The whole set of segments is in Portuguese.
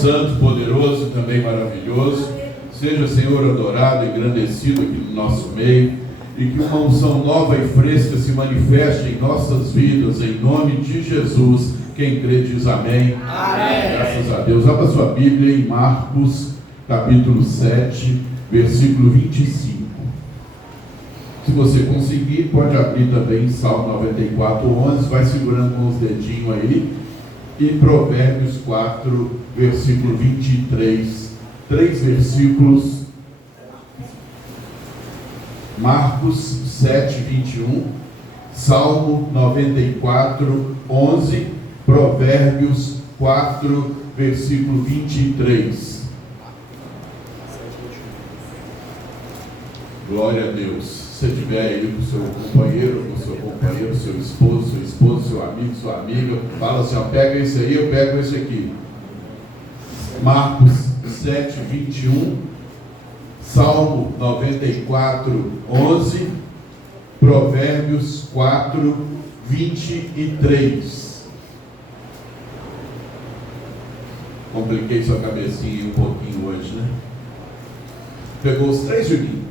santo, poderoso e também maravilhoso. Seja, Senhor, adorado e engrandecido aqui no nosso meio, e que uma unção nova e fresca se manifeste em nossas vidas, em nome de Jesus. Quem crê diz amém. Amém. Graças a Deus. Abra sua Bíblia em Marcos, capítulo 7, versículo 25. Se você conseguir, pode abrir também Salmo 94:11, vai segurando com os dedinhos aí, e Provérbios 4, versículo 23, 3 versículos, Marcos 7, 21, Salmo 94, 11, Provérbios 4, versículo 23. Glória a Deus. Se você estiver aí com o seu companheiro, seu esposo, sua esposa, seu amigo, sua amiga, fala assim, ó, pega esse aí, eu pego esse aqui. Marcos 7, 21, Salmo 94, 11, Provérbios 4, 23. Compliquei sua cabecinha um pouquinho hoje, né? Pegou os três, Juninho?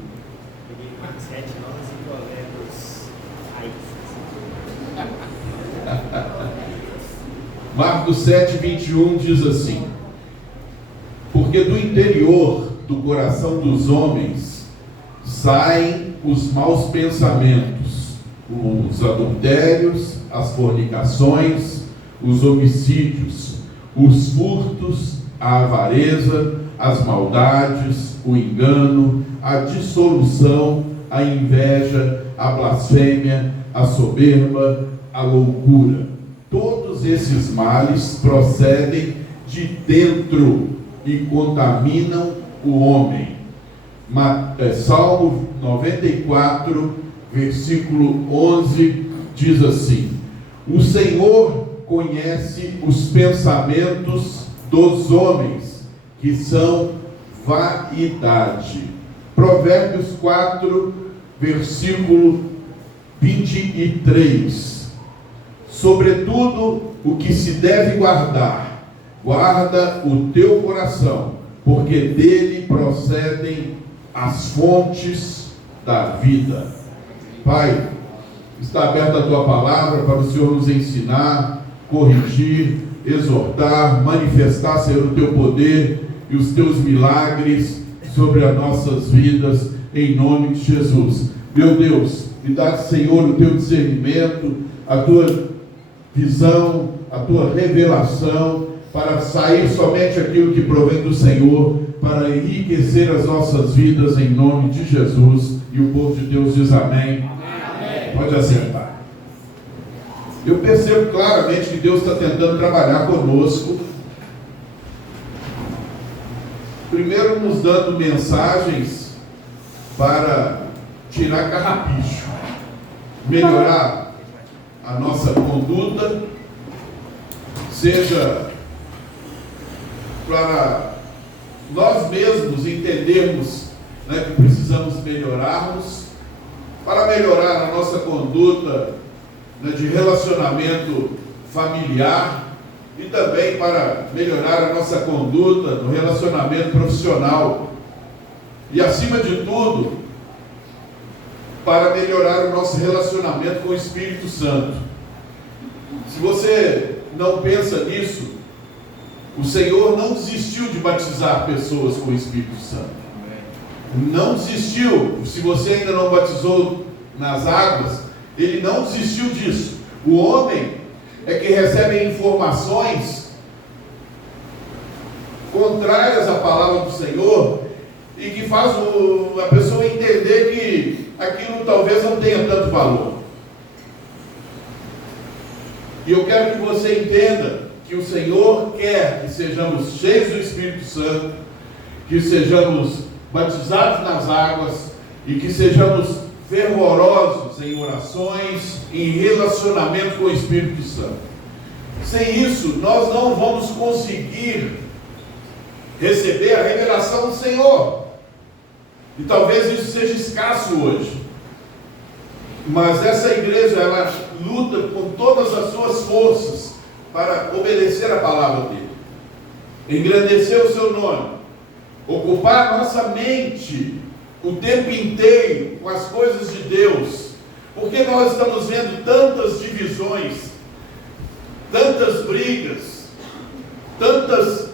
Marcos 7, 11 e Provérbios. Marcos 7, 21 diz assim: porque do interior do coração dos homens saem os maus pensamentos, os adultérios, as fornicações, os homicídios, os furtos, a avareza, as maldades, o engano, a dissolução, a inveja, a blasfêmia, a soberba, a loucura. Todos esses males procedem de dentro e contaminam o homem. Salmo 94, versículo 11, diz assim: o Senhor conhece os pensamentos dos homens, que são vaidade. Provérbios 4, versículo 23. Sobretudo o que se deve guardar, guarda o teu coração, porque dele procedem as fontes da vida. Pai, está aberta a tua palavra para o Senhor nos ensinar, corrigir, exortar, manifestar, Senhor, o teu poder e os teus milagres sobre as nossas vidas, em nome de Jesus. Meu Deus, me dá, Senhor, o teu discernimento, a tua visão, a tua revelação, para sair somente aquilo que provém do Senhor, para enriquecer as nossas vidas, em nome de Jesus. E o povo de Deus diz amém. Amém. Pode assentar. Eu percebo claramente que Deus está tentando trabalhar conosco, primeiro nos dando mensagens para tirar carrapicho, melhorar a nossa conduta, seja para nós mesmos entendermos, né, que precisamos melhorarmos, para melhorar a nossa conduta, né, de relacionamento familiar, e também para melhorar a nossa conduta no relacionamento profissional, e acima de tudo, para melhorar o nosso relacionamento com o Espírito Santo. Se você não pensa nisso, o Senhor não desistiu de batizar pessoas com o Espírito Santo. Não desistiu. Se você ainda não batizou nas águas, Ele não desistiu disso. O homem é que recebe informações contrárias à palavra do Senhor e que faz a pessoa entender que aquilo talvez não tenha tanto valor. E eu quero que você entenda que o Senhor quer que sejamos cheios do Espírito Santo, que sejamos batizados nas águas e que sejamos fervorosos em orações, em relacionamento com o Espírito Santo. Sem isso, nós não vamos conseguir receber a revelação do Senhor. E talvez isso seja escasso hoje. Mas essa igreja, ela luta com todas as suas forças para obedecer a palavra dele. engrandecer o seu nome, ocupar a nossa mente o tempo inteiro com as coisas de Deus, porque nós estamos vendo tantas divisões, tantas brigas, tantas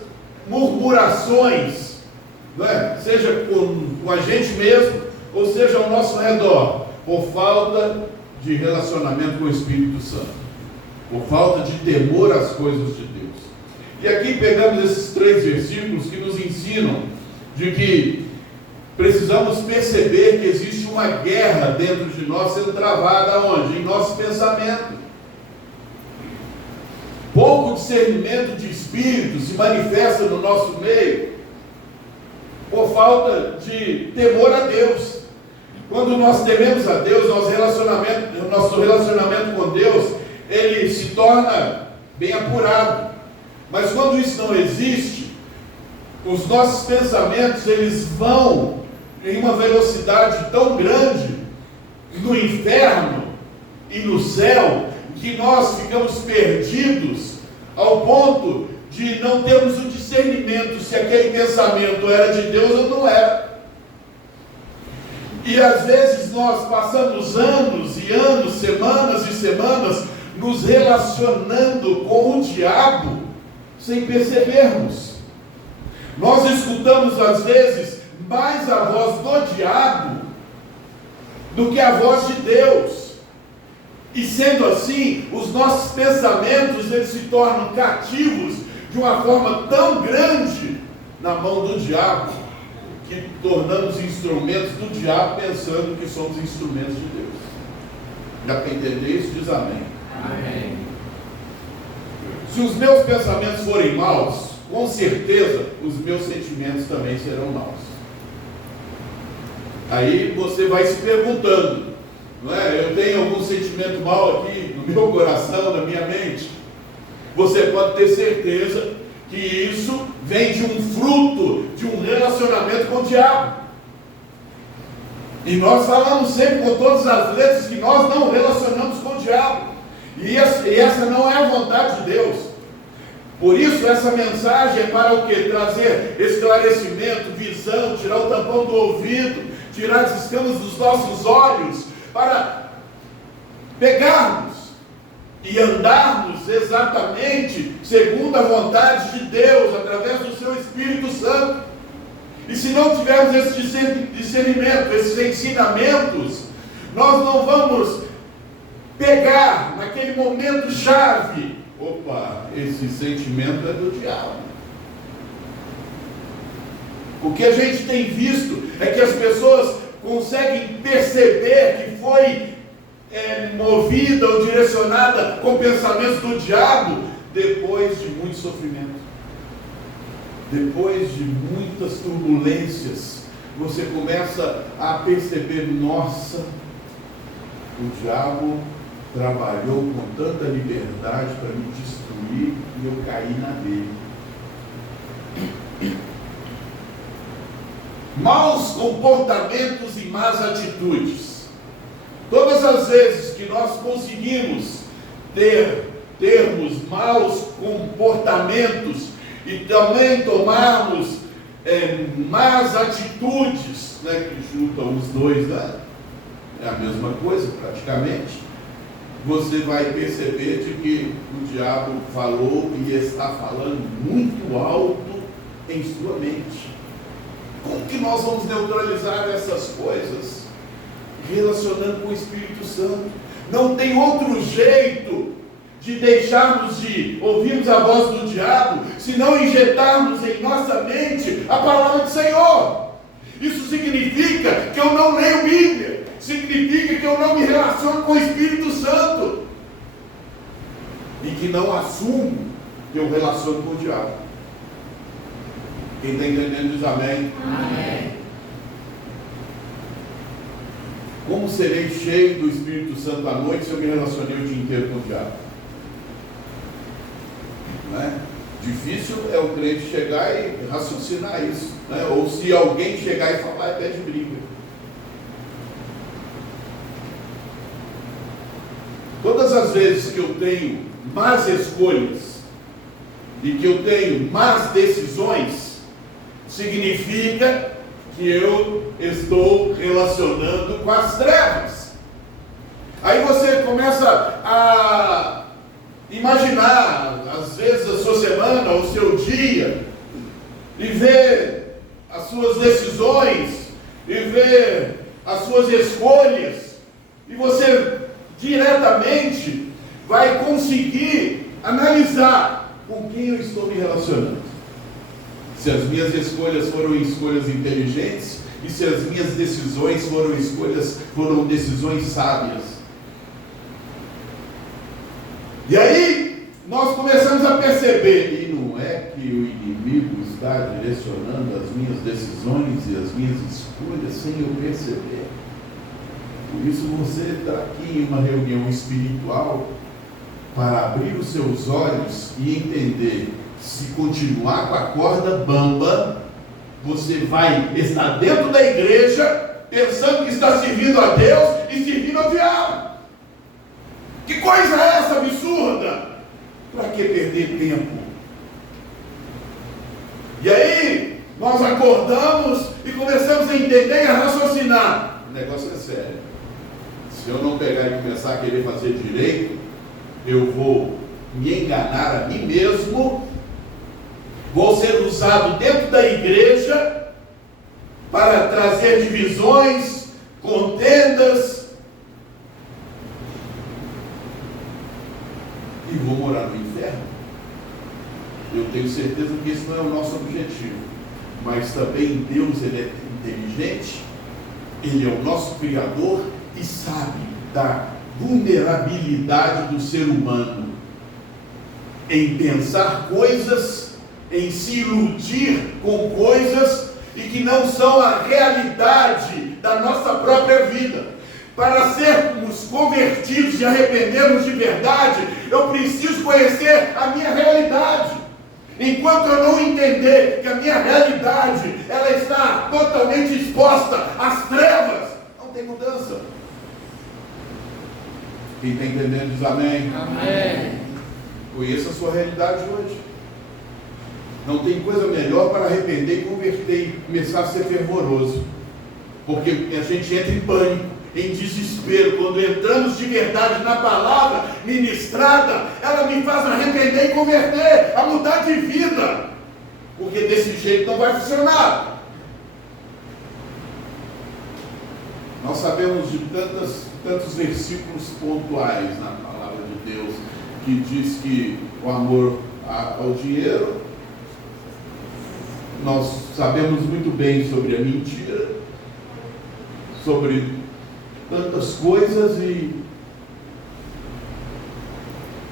murmurações, não é? Seja com a gente mesmo, ou seja ao nosso redor, por falta de relacionamento com o Espírito Santo, por falta de temor às coisas de Deus. E aqui pegamos esses 3 versículos que nos ensinam de que precisamos perceber que existe uma guerra dentro de nós sendo travada onde? Em nosso pensamento. Pouco discernimento de espírito se manifesta no nosso meio por falta de temor a Deus. Quando nós tememos a Deus, nosso relacionamento com Deus, ele se torna bem apurado. Mas quando isso não existe, os nossos pensamentos, eles vão em uma velocidade tão grande no inferno e no céu, que nós ficamos perdidos ao ponto de não termos o discernimento se aquele pensamento era de Deus ou não era. E às vezes nós passamos anos e anos, semanas e semanas, nos relacionando com o diabo sem percebermos. Nós escutamos às vezes mais a voz do diabo do que a voz de Deus. E sendo assim, os nossos pensamentos, eles se tornam cativos de uma forma tão grande na mão do diabo, que tornamos instrumentos do diabo pensando que somos instrumentos de Deus. Já para entender isso, diz amém. Amém. Se os meus pensamentos forem maus, com certeza os meus sentimentos também serão maus. Aí você vai se perguntando, não é? Eu tenho algum sentimento mau aqui no meu coração, na minha mente? Você pode ter certeza que isso vem de um fruto de um relacionamento com o diabo. E nós falamos sempre com todas as letras que nós não relacionamos com o diabo. E essa não é a vontade de Deus. Por isso essa mensagem é para o quê? Trazer esclarecimento, visão, tirar o tampão do ouvido, tirar as escamas dos nossos olhos, para pegarmos e andarmos exatamente segundo a vontade de Deus, através do seu Espírito Santo. E se não tivermos esse discernimento, esses ensinamentos, nós não vamos pegar naquele momento chave. Opa, esse sentimento é do diabo. O que a gente tem visto é que as pessoas conseguem perceber que foi movida ou direcionada com pensamentos do diabo depois de muito sofrimento, depois de muitas turbulências. Você começa a perceber: nossa, o diabo trabalhou com tanta liberdade para me destruir e eu caí na dele. Maus comportamentos e más atitudes. Todas as vezes que nós conseguimos termos maus comportamentos e também tomarmos más atitudes, né, que juntam os dois, né? É a mesma coisa praticamente. Você vai perceber de que o diabo falou e está falando muito alto em sua mente. Como que nós vamos neutralizar essas coisas? Relacionando com o Espírito Santo. Não tem outro jeito de deixarmos de ouvirmos a voz do diabo, se não injetarmos em nossa mente a palavra do Senhor. Isso significa que eu não leio Bíblia, significa que eu não me relaciono com o Espírito Santo, e que não assumo que eu relaciono com o diabo. Quem está entendendo diz amém. Amém. Como serei cheio do Espírito Santo à noite se eu me relacionei o dia inteiro com o diabo? Não é? Difícil é o crente chegar e raciocinar isso, né? Ou se alguém chegar e falar, é pé de briga. Todas as vezes que eu tenho más escolhas, e que eu tenho más decisões, significa que eu estou relacionando com as trevas. Aí você começa a imaginar, às vezes, a sua semana, o seu dia, e ver as suas decisões, e ver as suas escolhas, e você diretamente vai conseguir analisar com quem eu estou me relacionando. Se as minhas escolhas foram escolhas inteligentes, e se as minhas decisões foram decisões sábias. E aí nós começamos a perceber, e não é que o inimigo está direcionando as minhas decisões e as minhas escolhas sem eu perceber. Por isso você está aqui em uma reunião espiritual para abrir os seus olhos e entender, se continuar com a corda bamba, você vai estar dentro da igreja pensando que está servindo a Deus e servindo ao diabo. Que coisa é essa absurda? Para que perder tempo? E aí nós acordamos e começamos a entender e a raciocinar. O negócio é sério. Se eu não pegar e começar a querer fazer direito, eu vou me enganar a mim mesmo, vou ser usado dentro da igreja para trazer divisões, contendas, e vou morar no inferno. Eu tenho certeza que esse não é o nosso objetivo, mas também Deus, Ele é inteligente, Ele é o nosso Criador e sabe da vulnerabilidade do ser humano em pensar coisas, em se iludir com coisas e que não são a realidade da nossa própria vida. Para sermos convertidos e arrependermos de verdade, eu preciso conhecer a minha realidade. Enquanto eu não entender que a minha realidade, ela está totalmente exposta às trevas, não tem mudança. Quem está entendendo diz amém. Amém. Conheça a sua realidade hoje. Não tem coisa melhor para arrepender e converter e começar a ser fervoroso. Porque a gente entra em pânico, em desespero. Quando entramos de verdade na palavra ministrada, ela me faz arrepender e converter, a mudar de vida. Porque desse jeito não vai funcionar. Nós sabemos de tantos versículos pontuais na palavra de Deus, que diz que o amor ao dinheiro, nós sabemos muito bem sobre a mentira, sobre tantas coisas, e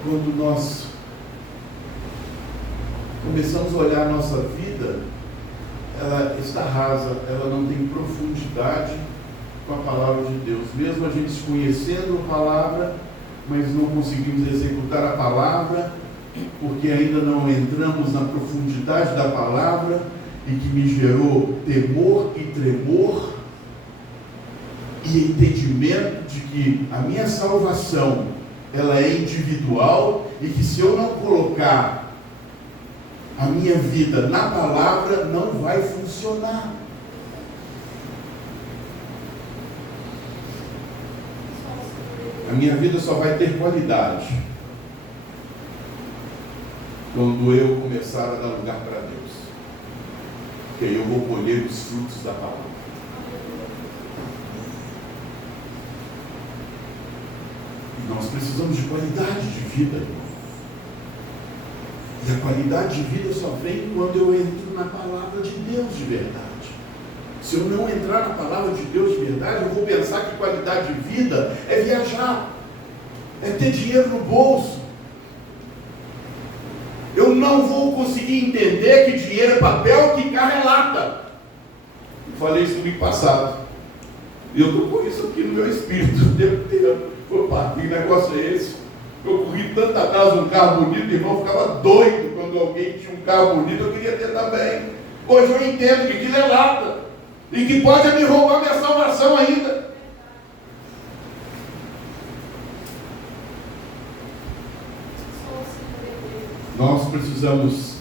quando nós começamos a olhar a nossa vida, ela está rasa, ela não tem profundidade com a palavra de Deus. Mesmo a gente conhecendo a palavra, mas não conseguimos executar a palavra, porque ainda não entramos na profundidade da palavra, e que me gerou temor e tremor, e entendimento de que a minha salvação, ela é individual, e que se eu não colocar a minha vida na palavra, não vai funcionar. A minha vida só vai ter qualidade quando eu começar a dar lugar para Deus, que aí eu vou colher os frutos da palavra. E nós precisamos de qualidade de vida, irmão. E a qualidade de vida só vem quando eu entro na palavra de Deus de verdade. Se eu não entrar na palavra de Deus de verdade, eu vou pensar que qualidade de vida é viajar, é ter dinheiro no bolso. Eu não vou conseguir entender que dinheiro é papel, que carro é lata. Eu falei isso no ano passado. E eu estou com isso aqui no meu espírito o tempo inteiro. Opa, que negócio é esse? Eu corri tanto atrás de um carro bonito, irmão, eu ficava doido quando alguém tinha um carro bonito, eu queria ter também. Hoje eu entendo que aquilo é lata. E que pode me roubar minha salvação ainda. Nós precisamos precisamos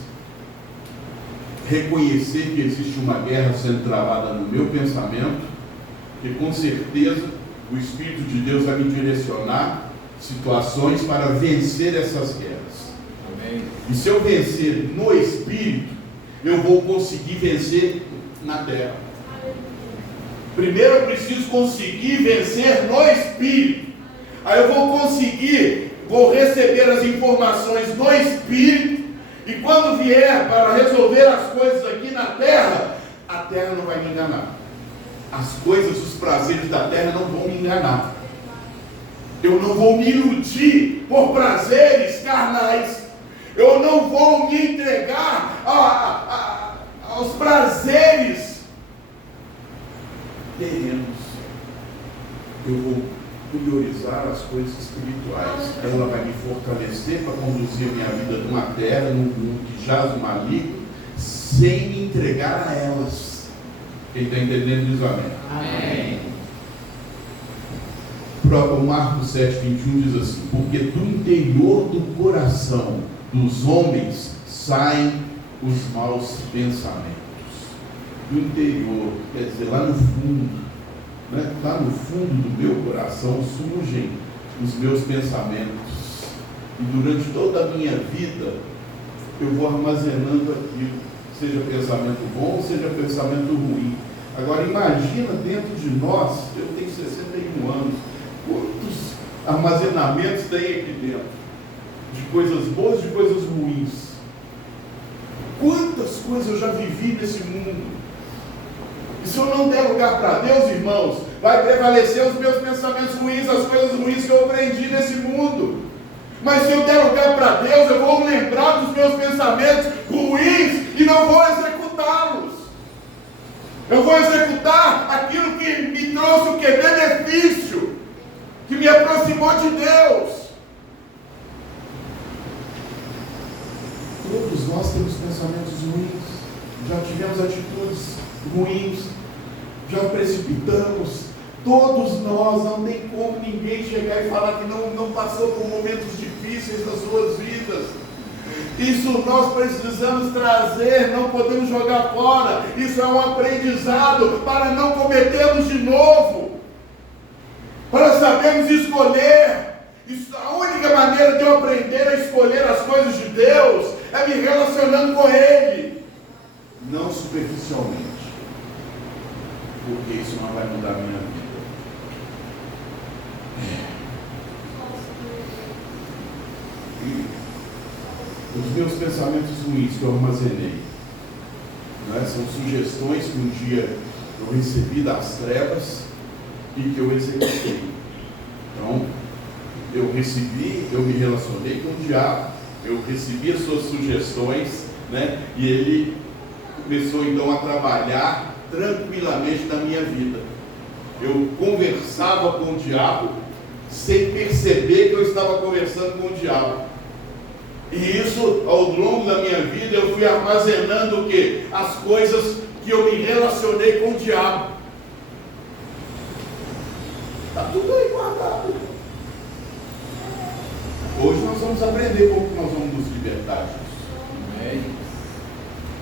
reconhecer que existe uma guerra sendo travada no meu pensamento, e com certeza o Espírito de Deus vai me direcionar situações para vencer essas guerras. Amém. E se eu vencer no Espírito, eu vou conseguir vencer na terra. Primeiro eu preciso conseguir vencer no Espírito. Aí eu vou receber as informações no Espírito. E quando vier para resolver as coisas aqui na terra, a terra não vai me enganar. As coisas, os prazeres da terra não vão me enganar. Eu não vou me iludir por prazeres carnais. Eu não vou me entregar aos prazeres terrenos. Eu vou priorizar as coisas espirituais. Ela vai me fortalecer para conduzir a minha vida numa terra, num mundo que jaz o maligno, sem me entregar a elas. Quem está entendendo diz amém. Amém. O Marcos 7:21 diz assim: porque do interior do coração dos homens saem os maus pensamentos. Do interior, quer dizer, lá no fundo, né? Lá no fundo do meu coração surgem os meus pensamentos. E durante toda a minha vida eu vou armazenando aquilo, seja pensamento bom, seja pensamento ruim. Agora imagina dentro de nós, eu tenho 61 anos, quantos armazenamentos tem aqui dentro, de coisas boas e de coisas ruins. Quantas coisas eu já vivi nesse mundo. E se eu não der lugar para Deus, irmãos, vai prevalecer os meus pensamentos ruins, as coisas ruins que eu aprendi nesse mundo. Mas se eu der lugar para Deus, eu vou lembrar dos meus pensamentos ruins e não vou executá-los. Eu vou executar aquilo que me trouxe o que? Benefício, que me aproximou de Deus. Todos nós temos pensamentos ruins, já tivemos atitudes ruins, já precipitamos. Todos nós, não tem como ninguém chegar e falar que não passou por momentos difíceis nas suas vidas. Isso nós precisamos trazer, não podemos jogar fora. Isso é um aprendizado para não cometermos de novo, para sabermos escolher. Isso, a única maneira de eu aprender a escolher as coisas de Deus é me relacionando com Ele, não superficialmente, porque isso não vai mudar a minha vida. Os meus pensamentos ruins que eu armazenei, né, são sugestões que um dia eu recebi das trevas e que eu executei. Então, eu me relacionei com o diabo, eu recebi as suas sugestões, né, e ele começou então a trabalhar tranquilamente na minha vida. Eu conversava com o diabo sem perceber que eu estava conversando com o diabo. E isso, ao longo da minha vida, eu fui armazenando o quê? As coisas que eu me relacionei com o diabo. Está tudo aí guardado. Hoje nós vamos aprender como nós vamos nos libertar disso.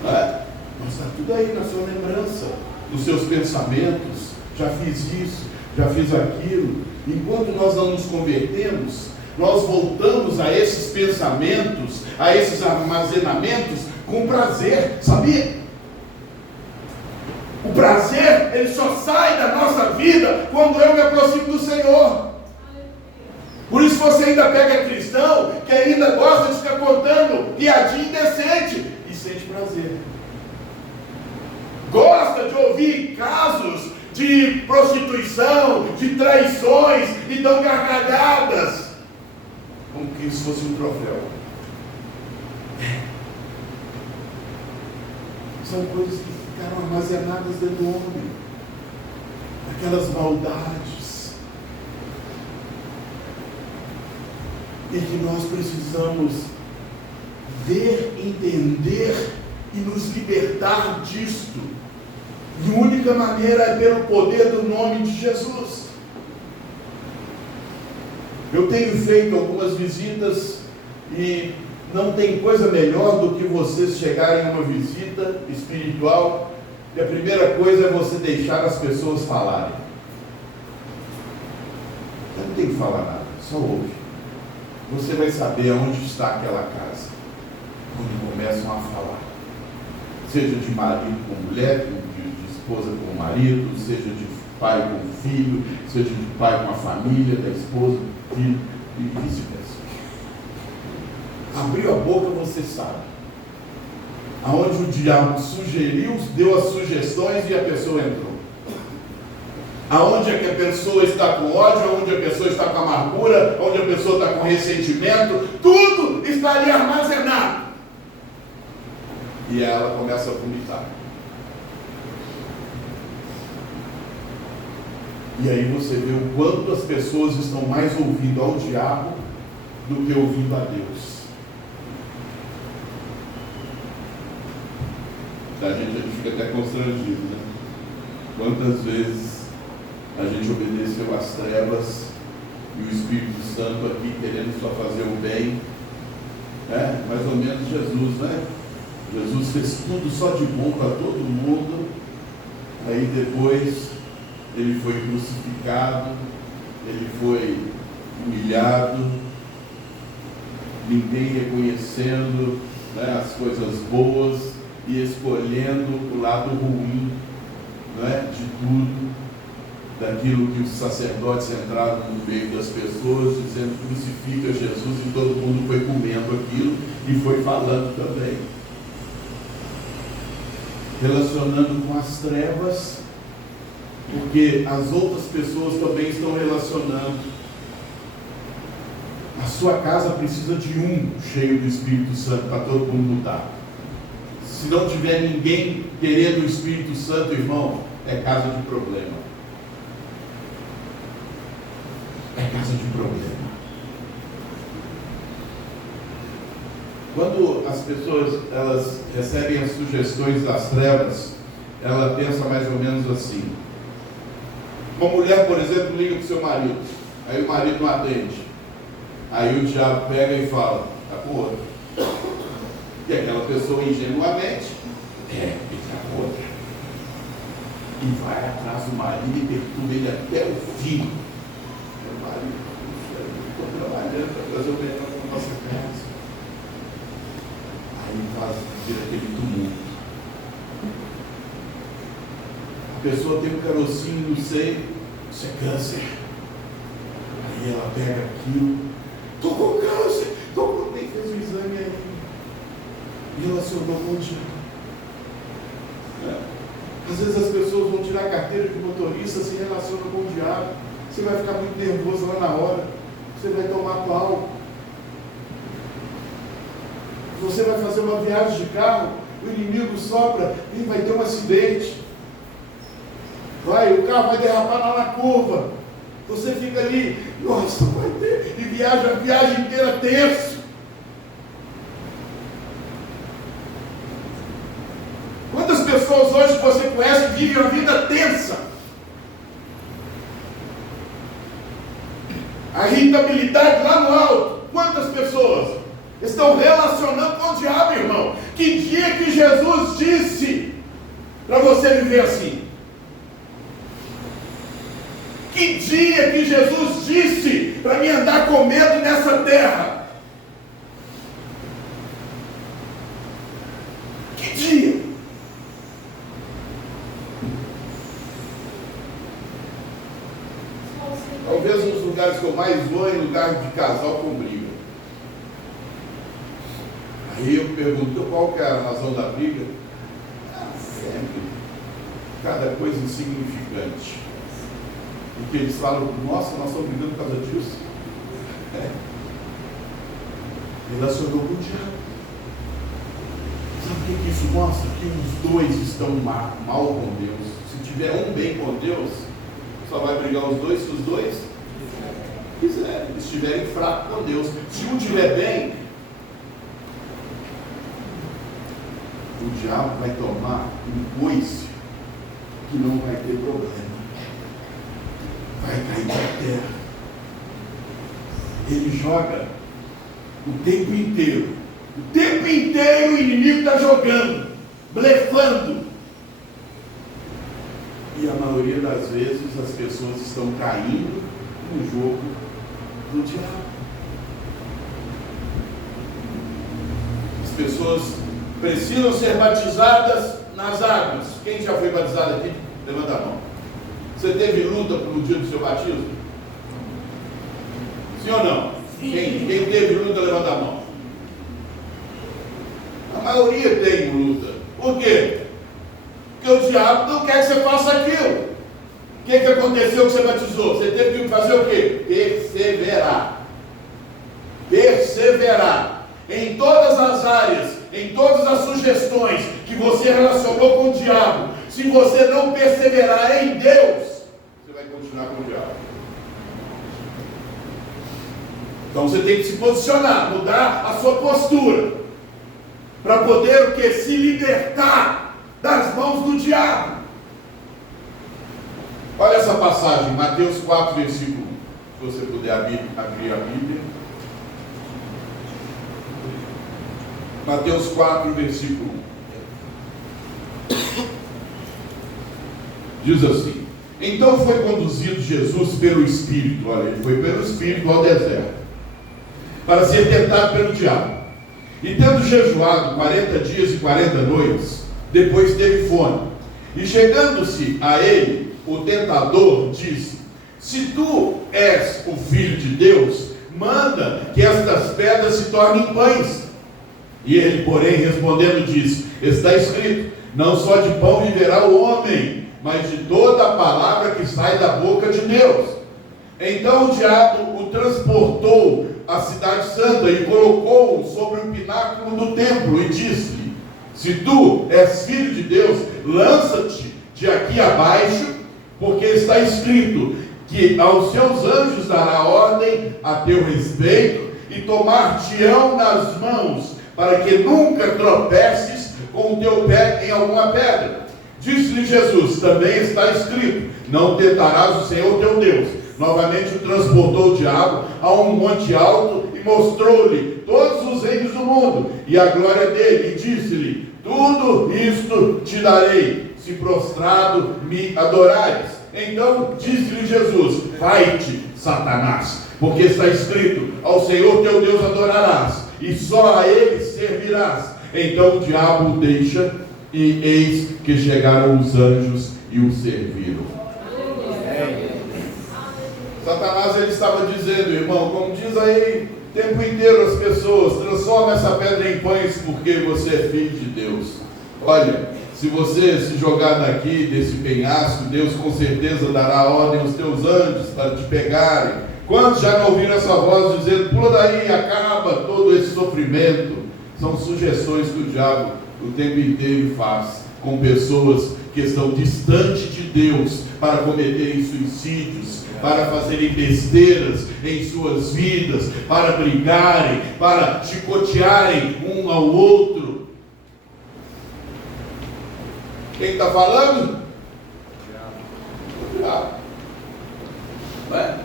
Mas está tudo aí na sua lembrança, nos seus pensamentos. Já fiz isso, já fiz aquilo. Enquanto nós não nos convertemos, nós voltamos a esses pensamentos, a esses armazenamentos com prazer, sabia? O prazer, ele só sai da nossa vida quando eu me aproximo do Senhor. Por isso você ainda pega cristão que ainda gosta de ficar contando piadinha indecente e sente prazer. Gosta de ouvir casos de prostituição, de traições e dão gargalhadas, como que isso fosse um troféu. São coisas que ficaram armazenadas dentro do homem, aquelas maldades, e que nós precisamos ver, entender e nos libertar disto. E a única maneira é pelo poder do nome de Jesus. Eu tenho feito algumas visitas e Não tem coisa melhor do que vocês chegarem a uma visita espiritual e a primeira coisa é você deixar as pessoas falarem. Você não tem que falar nada, só ouve. Você vai saber aonde está aquela casa quando começam a falar. Seja de marido com mulher, de esposa com marido, seja de pai com filho, seja de pai com a família, da esposa, do filho e vice-versa. Abriu a boca, você sabe. Aonde o diabo sugeriu, deu as sugestões e a pessoa entrou. Aonde é que a pessoa está com ódio, aonde a pessoa está com amargura, aonde a pessoa está com ressentimento, tudo está ali armazenado. E ela começa a vomitar. E aí você vê o quanto as pessoas estão mais ouvindo ao diabo do que ouvindo a Deus. A gente fica até constrangido, né? Quantas vezes a gente obedeceu às trevas e o Espírito Santo aqui querendo só fazer o bem, né? Mais ou menos Jesus, né? Jesus fez tudo só de bom para todo mundo, aí depois ele foi crucificado, ele foi humilhado, ninguém reconhecendo, né, as coisas boas e escolhendo o lado ruim, né, de tudo, daquilo que os sacerdotes entraram no meio das pessoas, dizendo crucifica Jesus, e todo mundo foi comendo aquilo e foi falando também. Relacionando com as trevas, porque as outras pessoas também estão relacionando. A sua casa precisa de um cheio do Espírito Santo para todo mundo mudar. Se não tiver ninguém querendo o Espírito Santo, irmão, é casa de problema. É casa de problema. Quando as pessoas elas recebem as sugestões das trevas, ela pensa mais ou menos assim. Uma mulher, por exemplo, liga para o seu marido, aí o marido não atende. Aí o diabo pega e fala, está com outra. E aquela pessoa ingenuamente, está com outra. E vai atrás do marido e perturba ele até o fim. Meu marido, estou trabalhando para trazer o melhor para a nossa casa. Aí faz vir aquele tumulto. A pessoa tem um carocinho no seio, isso é câncer. Aí ela pega aquilo, estou com câncer, nem fez o exame aí. E relacionou com o diabo. Às vezes as pessoas vão tirar a carteira de motorista, se relacionam com o diabo. Você vai ficar muito nervoso lá na hora. Você vai tomar pau. Você vai fazer uma viagem de carro, o inimigo sopra e vai ter um acidente. O carro vai derrapar lá na curva. Você fica ali, nossa, vai ter, e viaja a viagem inteira tenso. Quantas pessoas hoje que você conhece vivem uma vida tensa? A irritabilidade lá no alto. Quantas pessoas estão relacionando com o diabo, irmão? Que dia que Jesus disse para você viver assim? Que dia que Jesus disse para mim andar com medo nessa terra? Que dia? Talvez um dos lugares que eu mais vou é em lugar de casal com briga. Aí eu pergunto, qual que é a razão da briga? Sempre. Cada coisa insignificante. Porque eles falam, nossa, nós estamos brigando por causa disso. Relacionou com o diabo. Sabe o que isso mostra? Que os dois estão mal com Deus. Se tiver um bem com Deus, só vai brigar os dois se os dois quiserem, estiverem fracos com Deus. Se um estiver bem, o diabo vai tomar um coice que não vai ter problema. Vai cair na terra. Ele joga o tempo inteiro O tempo inteiro o inimigo está jogando, blefando. E a maioria das vezes as pessoas estão caindo no jogo do diabo. As pessoas precisam ser batizadas nas águas. Quem já foi batizado aqui? Levanta a mão. Você teve luta no dia do seu batismo? Sim ou não? Quem teve luta, levanta a mão. A maioria tem luta. Por quê? Porque o diabo não quer que você faça aquilo. O que aconteceu que você batizou? Você teve que fazer o quê? Perseverar. Perseverar. Em todas as áreas, em todas as sugestões que você relacionou com o diabo. Se você não perseverar em Deus, você vai continuar com o diabo. Então você tem que se posicionar, mudar a sua postura, para poder o que? Se libertar das mãos do diabo. Olha essa passagem, Mateus 4, versículo 1. Se você puder abrir a Bíblia. Mateus 4, versículo 1. Diz assim: então foi conduzido Jesus pelo Espírito, olha, ele foi pelo Espírito ao deserto, para ser tentado pelo diabo. E tendo jejuado 40 dias e 40 noites, depois teve fome. E chegando-se a ele, o tentador disse: se tu és o Filho de Deus, manda que estas pedras se tornem pães. E ele, porém, respondendo, disse: está escrito, não só de pão viverá o homem, mas de toda a palavra que sai da boca de Deus. Então o diabo o transportou à cidade santa e colocou-o sobre o pináculo do templo e disse-lhe: se tu és filho de Deus, lança-te de aqui abaixo, porque está escrito que aos seus anjos dará ordem a teu respeito e tomar-te-ão nas mãos, para que nunca tropeces com o teu pé em alguma pedra. Disse-lhe Jesus: também está escrito, não tentarás o Senhor teu Deus. Novamente o transportou o diabo a um monte alto e mostrou-lhe todos os reinos do mundo e a glória dele, e disse-lhe: tudo isto te darei, se prostrado me adorares. Então disse-lhe Jesus: vai-te, Satanás, porque está escrito, ao Senhor teu Deus adorarás, e só a ele servirás. Então o diabo o deixa, e eis que chegaram os anjos e o serviram. Satanás, ele estava dizendo, irmão, como diz aí o tempo inteiro as pessoas: transforma essa pedra em pães, porque você é filho de Deus. Olha, se você se jogar daqui, desse penhasco, Deus com certeza dará ordem aos teus anjos para te pegarem. Quantos já não ouviram essa voz dizendo: pula daí, acaba todo esse sofrimento? São sugestões que o diabo o tempo inteiro faz com pessoas que estão distantes de Deus, para cometerem suicídios, para fazerem besteiras em suas vidas, para brigarem, para chicotearem um ao outro. Quem está falando? O diabo. Não é?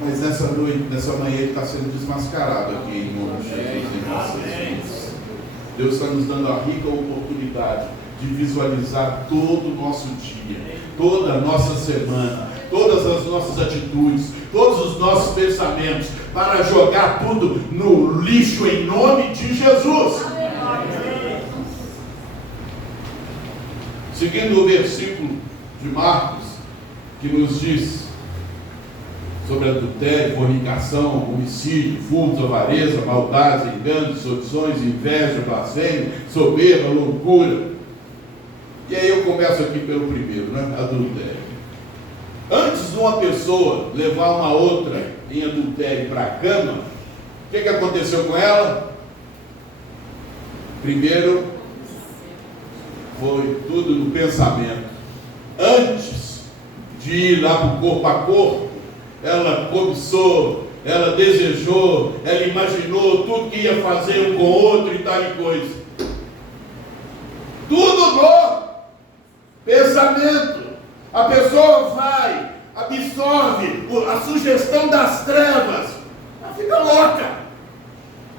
Mas nessa noite, nessa manhã, ele está sendo desmascarado aqui em nome de Jesus. Deus está nos dando a rica oportunidade de visualizar todo o nosso dia, toda a nossa semana, todas as nossas atitudes, todos os nossos pensamentos, para jogar tudo no lixo em nome de Jesus. Seguindo o versículo de Marcos, que nos diz sobre adultério, fornicação, homicídio, furtos, avareza, maldades, enganos, dissoluções, inveja, blasfêmia, soberba, loucura. E aí eu começo aqui pelo primeiro, né? Adultério. Antes de uma pessoa levar uma outra em adultério para a cama, o que aconteceu com ela? Primeiro, foi tudo no pensamento. Antes de ir lá para o corpo a corpo, ela cobiçou, ela desejou, ela imaginou tudo que ia fazer um com o outro e tal e coisa. Tudo no pensamento. A pessoa vai, absorve a sugestão das trevas, ela fica louca.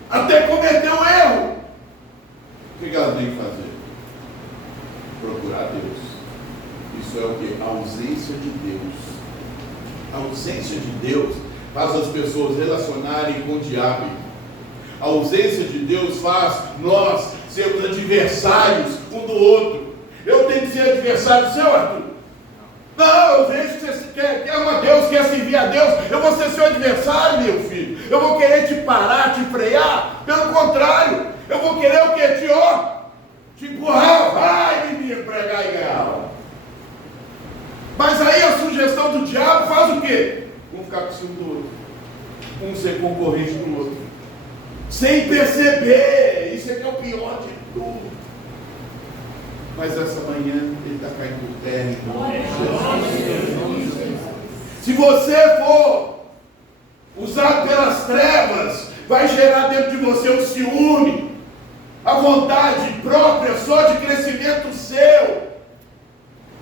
até cometer um erro. O que ela tem que fazer? Procurar Deus. Isso é o que? A ausência de Deus. A ausência de Deus faz as pessoas relacionarem com o diabo. A ausência de Deus faz nós sermos adversários um do outro. Eu tenho que ser adversário seu, Arthur? Não, eu vejo que você quer amar Deus, quer servir a Deus. Eu vou ser seu adversário, meu filho. Eu vou querer te parar, te frear. Pelo contrário, eu vou querer o quê? Te empurrar. Vai, menino, pregar e ganhar aula. Mas aí a sugestão do diabo faz o quê? Um ficar com ciúme do outro. Um ser concorrente do outro. Sem perceber. Isso é que é o pior de tudo. Mas essa manhã ele está caindo por terra em nome de Jesus. Se você for usado pelas trevas, vai gerar dentro de você o ciúme, a vontade própria só de crescimento seu,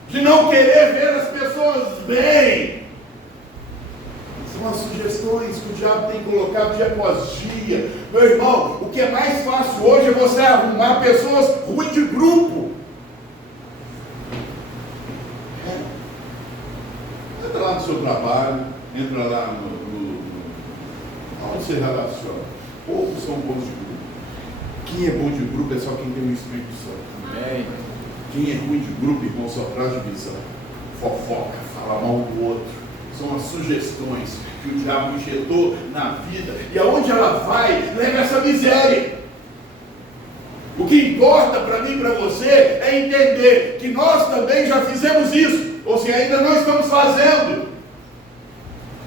de não querer ver as pessoas bem. São as sugestões que o diabo tem colocado dia após dia. Meu irmão, o que é mais fácil hoje é você arrumar pessoas ruins de grupo. Entra lá no seu trabalho, entra lá onde você relaciona. Poucos são bons de grupo. Quem é bom de grupo é só quem tem o Espírito Santo. Amém. Quem é ruim de grupo, irmão, só traz divisão. Fofoca, fala mal do outro. São as sugestões que o diabo injetou na vida. E aonde ela vai, leva essa miséria. O que importa para mim e para você é entender que nós também já fizemos isso. Ou se ainda não estamos fazendo.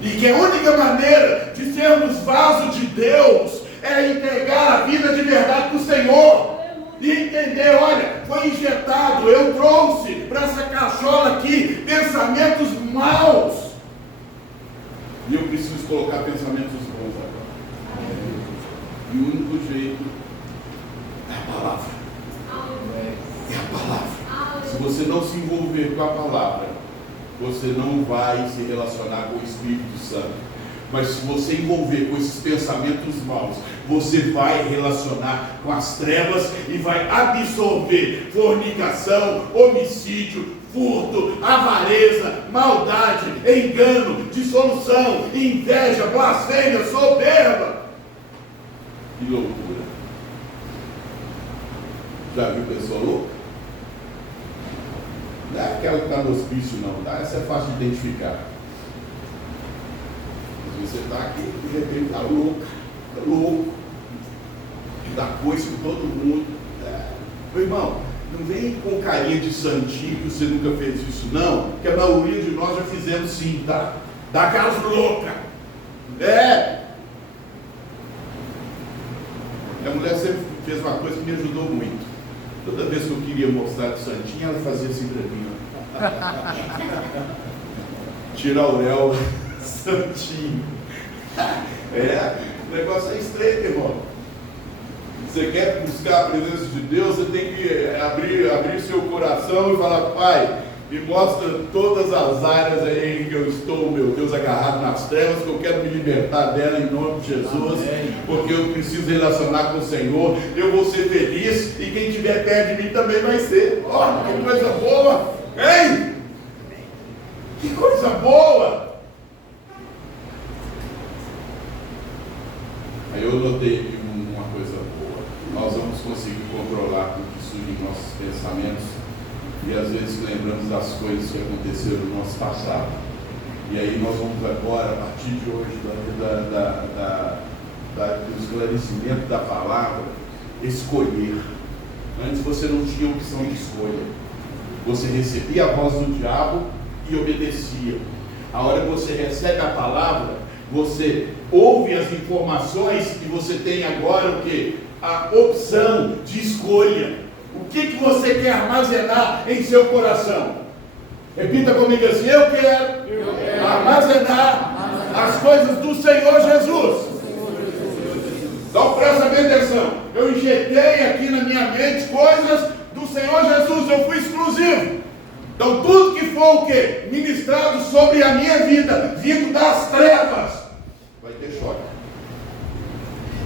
E que a única maneira de sermos vaso de Deus é entregar a vida de verdade para o Senhor. E entender, olha, foi injetado, eu trouxe para essa cachola aqui pensamentos maus. E eu preciso colocar pensamentos bons agora. E o único jeito é a palavra. É a palavra. Se você não se envolver com a palavra, você não vai se relacionar com o Espírito Santo. Mas se você envolver com esses pensamentos maus, você vai relacionar com as trevas e vai absorver fornicação, homicídio, furto, avareza, maldade, engano, dissolução, inveja, blasfêmia, soberba e loucura. Já viu pessoa louca? Não é aquela que está no hospício, não, tá? Essa é fácil de identificar. Mas você está aqui, de repente está louco, dá coisa com todo mundo. Meu irmão, não vem com carinha de santinho que você nunca fez isso, não, que a maioria de nós já fizemos sim, tá? Dá aquelas loucas. Minha mulher sempre fez uma coisa que me ajudou muito. Toda vez que eu queria mostrar de santinho, ela fazia assim pra mim, tira a auréola, santinho. O negócio é estreito, irmão. Você quer buscar a presença de Deus, você tem que abrir seu coração e falar: Pai, me mostra todas as áreas aí em que eu estou, meu Deus, agarrado nas trevas, que eu quero me libertar dela em nome de Jesus. Amém. Porque eu preciso relacionar com o Senhor, eu vou ser feliz e quem estiver perto de mim também vai ser. Que coisa boa, hein? Que coisa boa! Aí eu notei aqui uma coisa boa. Nós vamos conseguir controlar o que surge em nossos pensamentos. E às vezes lembramos das coisas que aconteceram no nosso passado. E aí nós vamos agora, a partir de hoje, do esclarecimento da palavra, escolher. Antes você não tinha opção de escolha. Você recebia a voz do diabo e obedecia. A hora que você recebe a palavra, você ouve as informações e você tem agora o quê? A opção de escolha. O que você quer armazenar em seu coração? Repita comigo assim: eu quero armazenar as coisas do Senhor Jesus. Então presta bem atenção. Eu injetei aqui na minha mente coisas do Senhor Jesus. Eu fui exclusivo. Então tudo que for o quê? Ministrado sobre a minha vida, vindo das trevas, vai ter choque.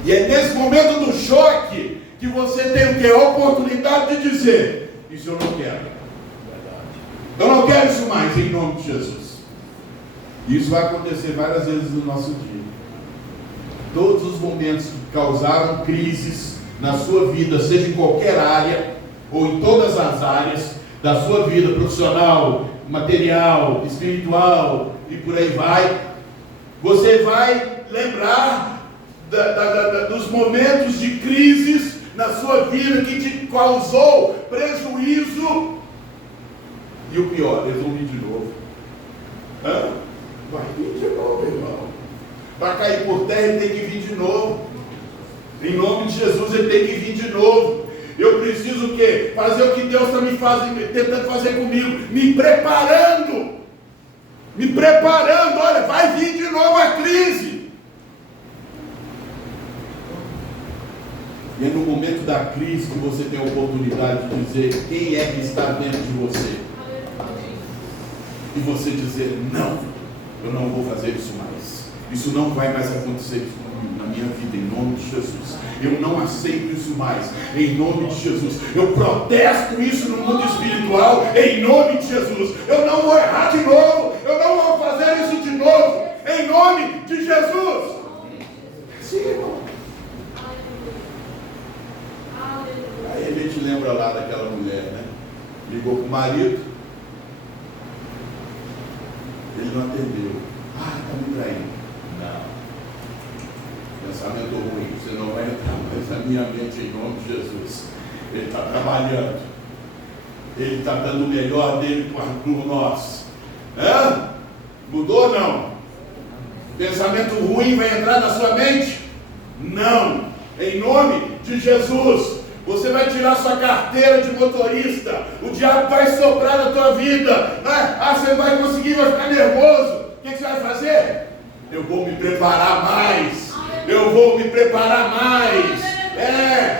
E é nesse momento do choque que você tem o quê? A oportunidade de dizer: isso eu não quero. Eu não quero isso mais, em nome de Jesus. E isso vai acontecer várias vezes no nosso dia. Todos os momentos que causaram crises na sua vida, seja em qualquer área, ou em todas as áreas da sua vida, profissional, material, espiritual, e por aí vai, você vai lembrar dos momentos de crises na sua vida que te causou prejuízo. E o pior, eles vão vir de novo. Vai vir de novo, irmão. Para cair por terra, ele tem que vir de novo. Em nome de Jesus, ele tem que vir de novo. Eu preciso o quê? Fazer o que Deus está tentando fazer comigo. Me preparando. Olha, vai vir de novo a crise. E é no momento da crise que você tem a oportunidade de dizer quem é que está dentro de você. E você dizer: não, eu não vou fazer isso mais. Isso não vai mais acontecer na minha vida, em nome de Jesus. Eu não aceito isso mais, em nome de Jesus. Eu protesto isso no mundo espiritual, em nome de Jesus. Eu não vou errar de novo. Eu não vou fazer isso de novo, em nome de Jesus. Sim, irmão. Aí a gente lembra lá daquela mulher, né? Ligou para o marido, ele não atendeu. Está me traindo. Não. Pensamento ruim, você não vai entrar mais na minha mente, em nome de Jesus. Ele está trabalhando, ele está dando o melhor dele por nós. Mudou ou não? Pensamento ruim vai entrar na sua mente? Não. Em nome de Jesus. Você vai tirar sua carteira de motorista, o diabo vai soprar na tua vida, você vai conseguir, vai ficar nervoso. O que você vai fazer? Eu vou me preparar mais. Eu vou me preparar mais.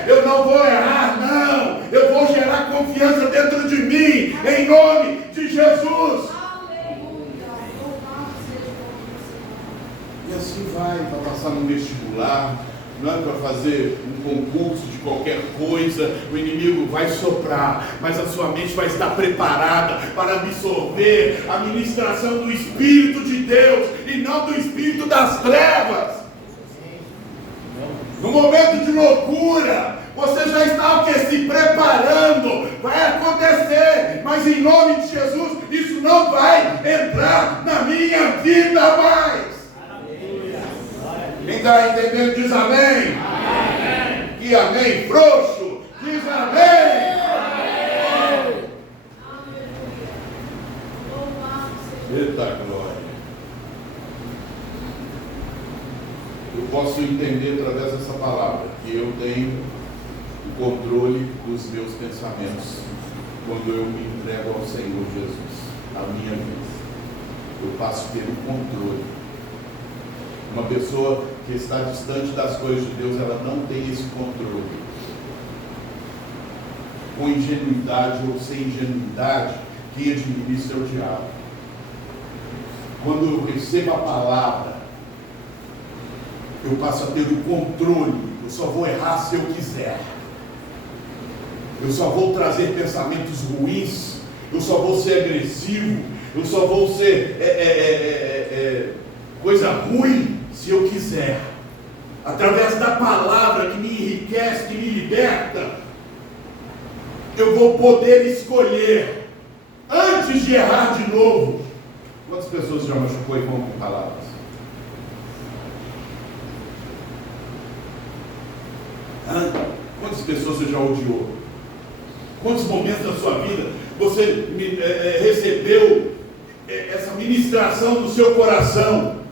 Eu não vou errar, não. Eu vou gerar confiança dentro de mim, em nome de Jesus. E assim vai passar no vestibular, não é para fazer um concurso de qualquer coisa. O inimigo vai soprar, mas a sua mente vai estar preparada para absorver a ministração do Espírito de Deus e não do Espírito das trevas. No momento de loucura, você já está se preparando. Vai acontecer, mas em nome de Jesus, isso não vai entrar na minha vida mais. Quem está entendendo diz amém. Amém. Que amém frouxo diz amém. Amém. Eita glória. Eu posso entender através dessa palavra que eu tenho o controle dos meus pensamentos quando eu me entrego ao Senhor Jesus, a minha vida. Eu passo a ter o controle. Uma pessoa que está distante das coisas de Deus, ela não tem esse controle. Com ingenuidade ou sem ingenuidade, quem administra é o diabo. Quando eu recebo a palavra, eu passo a ter o controle. Eu só vou errar se eu quiser. Eu só vou trazer pensamentos ruins. Eu só vou ser agressivo. Eu só vou ser coisa ruim se eu quiser. Através da palavra que me enriquece, que me liberta, eu vou poder escolher antes de errar de novo. Quantas pessoas já machucou irmão com palavras? Quantas pessoas você já odiou? Quantos momentos da sua vida você recebeu essa ministração do seu coração?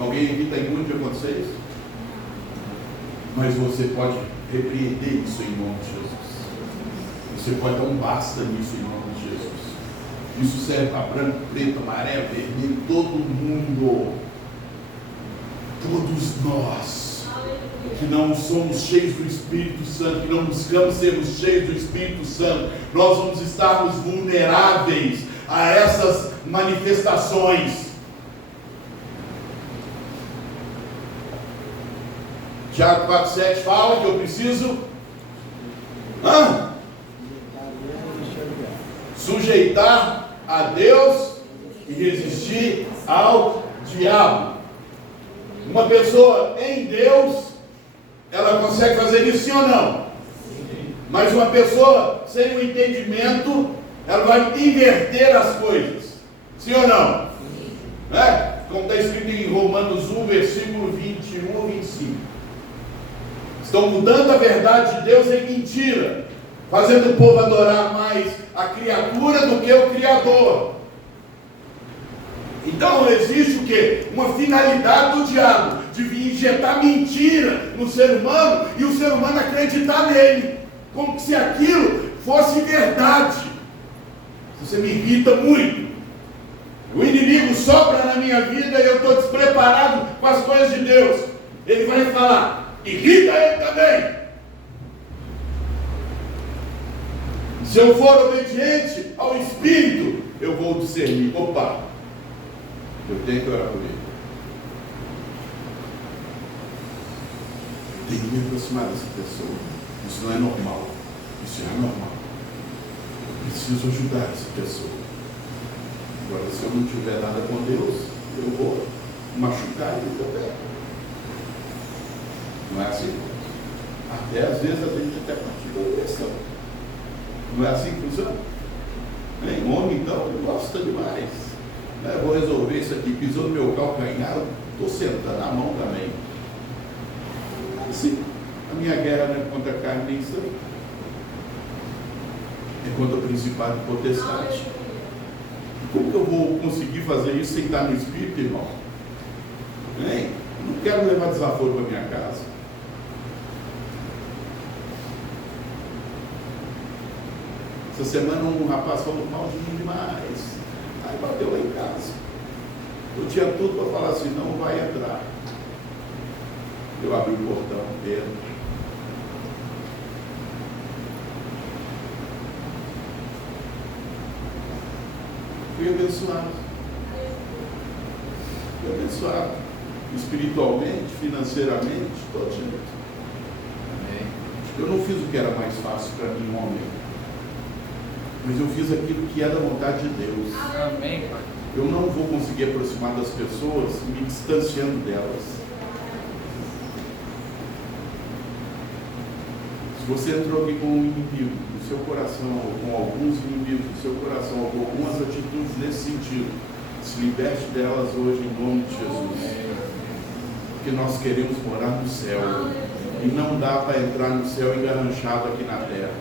Alguém aqui está imune de acontecer isso? Mas você pode repreender isso em nome de Jesus. Você pode dar um basta nisso em nome de Jesus. Isso serve para branco, preto, amarelo, vermelho, todo mundo. Todos nós que não somos cheios do Espírito Santo, que não buscamos sermos cheios do Espírito Santo, nós vamos estarmos vulneráveis a essas manifestações. Tiago 4,7 fala que eu preciso sujeitar a Deus e resistir ao diabo. Uma pessoa em Deus, ela consegue fazer isso, sim ou não? Mas uma pessoa sem o entendimento, ela vai inverter as coisas, sim ou não? Né? Como está escrito em Romanos 1, versículo 21 ou 25. Estão mudando a verdade de Deus em mentira, fazendo o povo adorar mais a criatura do que o Criador. Então existe o quê? Uma finalidade do diabo, de vir injetar mentira no ser humano, e o ser humano acreditar nele, como se aquilo fosse verdade. Você me irrita muito. O inimigo sopra na minha vida e eu estou despreparado com as coisas de Deus. Ele vai falar, irrita ele também. Se eu for obediente ao Espírito, eu vou discernir. Opa, eu tenho que orar por ele. Eu tenho que me aproximar dessa pessoa. Isso não é normal. Isso é anormal. Eu preciso ajudar essa pessoa. Agora, se eu não tiver nada com Deus, eu vou machucar ele também. Não é assim? Até às vezes a gente até pratica a direção. Não é assim que funciona? O homem, então, gosta demais. Vou resolver isso aqui, pisou no meu calcanhar, estou sentando a mão também. Assim, a minha guerra não é contra a carne nem sangue. É contra o principado e potestade. Como que eu vou conseguir fazer isso sem estar no Espírito, irmão? Eu não quero levar desaforo para minha casa. Essa semana um rapaz falou mal de mim demais. Aí bateu lá em casa. Eu tinha tudo para falar assim, não vai entrar. Eu abri o portão dentro. Fui abençoado. Fui abençoado. Espiritualmente, financeiramente, todo jeito. Amém. Eu não fiz o que era mais fácil para mim, homem. Mas eu fiz aquilo que é da vontade de Deus. Amém, Pai. Eu não vou conseguir aproximar das pessoas me distanciando delas. Se você entrou aqui com um inimigo no seu coração, ou com alguns inimigos no seu coração, ou com algumas atitudes nesse sentido, se liberte delas hoje em nome de Jesus. Porque nós queremos morar no céu. E não dá para entrar no céu engarranchado aqui na terra.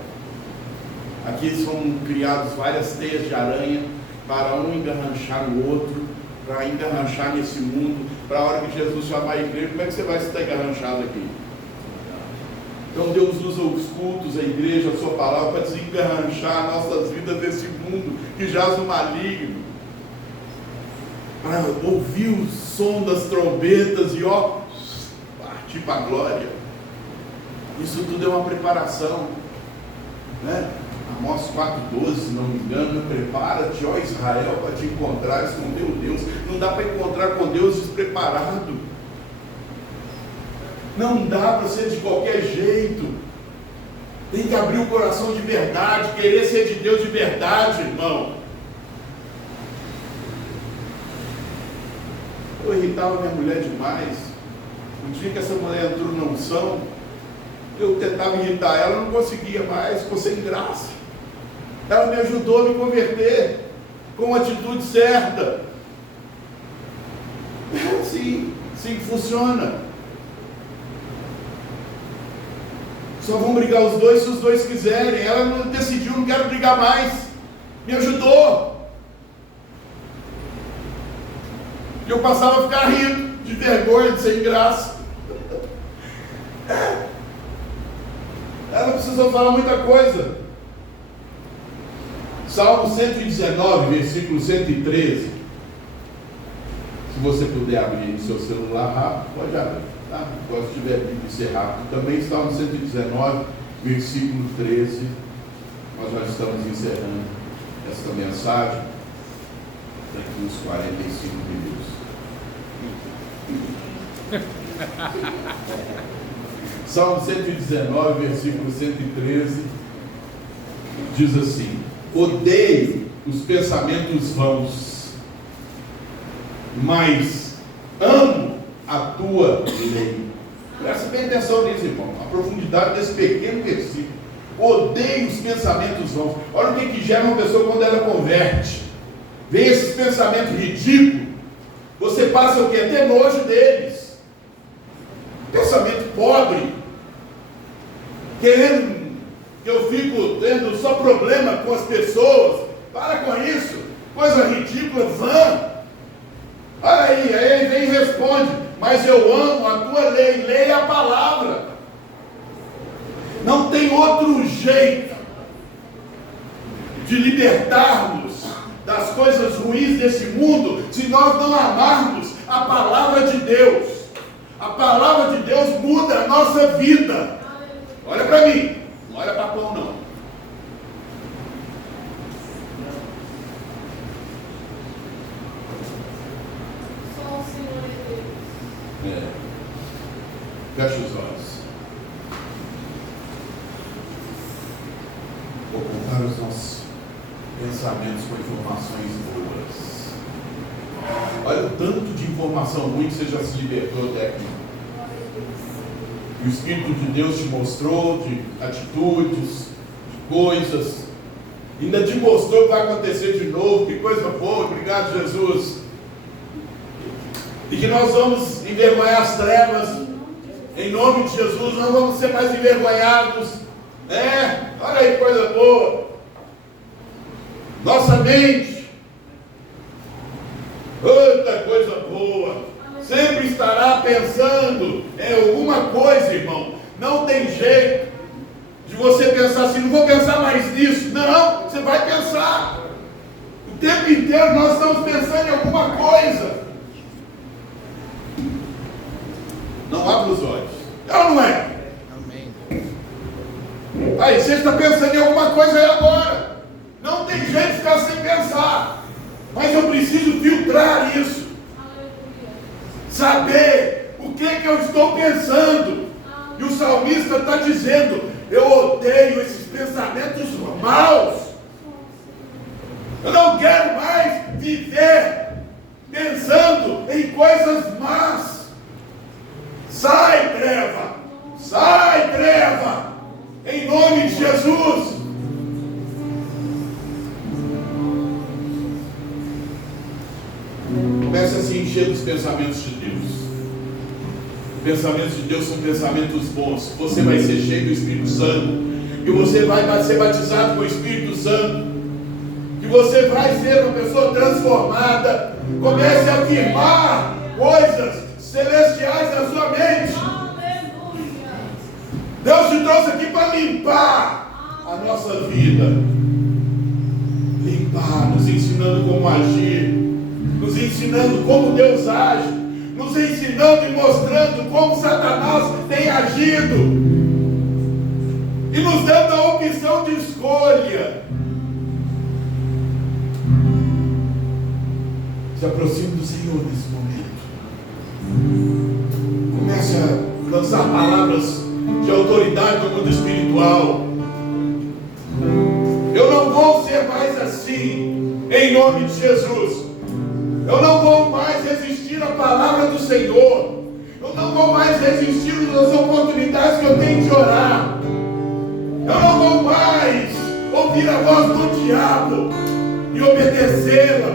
Aqui são criados várias teias de aranha para um engarranchar no outro, para engarranchar nesse mundo, para a hora que Jesus chamar a igreja, como é que você vai estar engarranchado aqui? Então Deus usa os cultos, a igreja, a sua palavra, para desengarranchar nossas vidas desse mundo que jaz no maligno, para ouvir o som das trombetas e partir para a glória. Isso tudo é uma preparação, né? Amós 4,12, se não me engano, prepara-te, ó Israel, para te encontrares com teu Deus. Não dá para encontrar com Deus despreparado. Não dá para ser de qualquer jeito. Tem que abrir o coração de verdade, querer ser de Deus de verdade, irmão. Eu irritava minha mulher demais. Um dia que essa mulher entrou na unção, eu tentava irritar ela, não conseguia mais, ficou sem graça. Ela me ajudou a me converter com a atitude certa. É assim que funciona. Só vão brigar os dois se os dois quiserem. Ela não decidiu, não quero brigar mais. Me ajudou. E eu passava a ficar rindo, de vergonha, de sem graça. Ela precisou falar muita coisa. Salmo 119, versículo 113. Se você puder abrir no seu celular rápido, pode abrir. Tá? Se tiver Bíblia, ser rápido. Também Salmo 119, versículo 13. Nós já estamos encerrando esta mensagem. Daqui uns 45 minutos. Salmo 119, versículo 113, diz assim: odeio os pensamentos vãos, mas amo a tua lei. Presta bem atenção nisso, irmão, a profundidade desse pequeno versículo. Odeio os pensamentos vãos. Olha o que gera uma pessoa quando ela converte. Vem esses pensamentos ridículos, você passa o quê? A ter nojo deles. Pensamento pobre, querendo que eu fico tendo só problema com as pessoas. Para com isso, coisa ridícula, vã. Olha aí ele vem e responde: mas eu amo a tua lei. Lei é a palavra. Não tem outro jeito de libertarmos das coisas ruins desse mundo se nós não amarmos a palavra de Deus. A palavra de Deus muda a nossa vida. Olha para mim, não olha para pão não. Só o Senhor é Deus. Fecha os olhos. Vou contar os nossos pensamentos com informações boas. Olha o tanto de informação ruim que você já se libertou até aqui. O Espírito de Deus te mostrou de atitudes, de coisas, ainda te mostrou que vai acontecer de novo. Que coisa boa, obrigado, Jesus. E que nós vamos envergonhar as trevas, em nome de Jesus. Não vamos ser mais envergonhados. Olha aí, coisa boa. Nossa mente, outra coisa boa, sempre estará pensando em alguma coisa, irmão. Não tem jeito de você pensar assim: não vou pensar mais nisso. Não, você vai pensar. O tempo inteiro nós estamos pensando em alguma coisa. Não abra os olhos. É ou não é? Amém. Aí, você está pensando em alguma coisa aí agora. Não tem jeito de ficar sem pensar. Mas eu preciso filtrar isso. Saber o que eu estou pensando. E o salmista está dizendo: eu odeio esses pensamentos maus. Eu não quero mais viver pensando em coisas más. Sai, treva! Sai, treva! Em nome de Jesus! Comece a se encher dos pensamentos de Deus. Pensamentos de Deus são pensamentos bons. Você vai ser cheio do Espírito Santo. Que você vai ser batizado com o Espírito Santo. Que você vai ser uma pessoa transformada. Comece a afirmar coisas celestiais na sua mente. Deus te trouxe aqui para limpar a nossa vida. Limpar, nos ensinando como agir, nos ensinando como Deus age, nos ensinando e mostrando como Satanás tem agido, e nos dando a opção de escolha. Se aproxime do Senhor nesse momento. Comece a lançar palavras de autoridade no mundo espiritual. Eu não vou ser mais assim, em nome de Jesus. Eu não vou mais resistir à palavra do Senhor. Eu não vou mais resistir às oportunidades que eu tenho de orar. Eu não vou mais ouvir a voz do diabo e obedecê-la.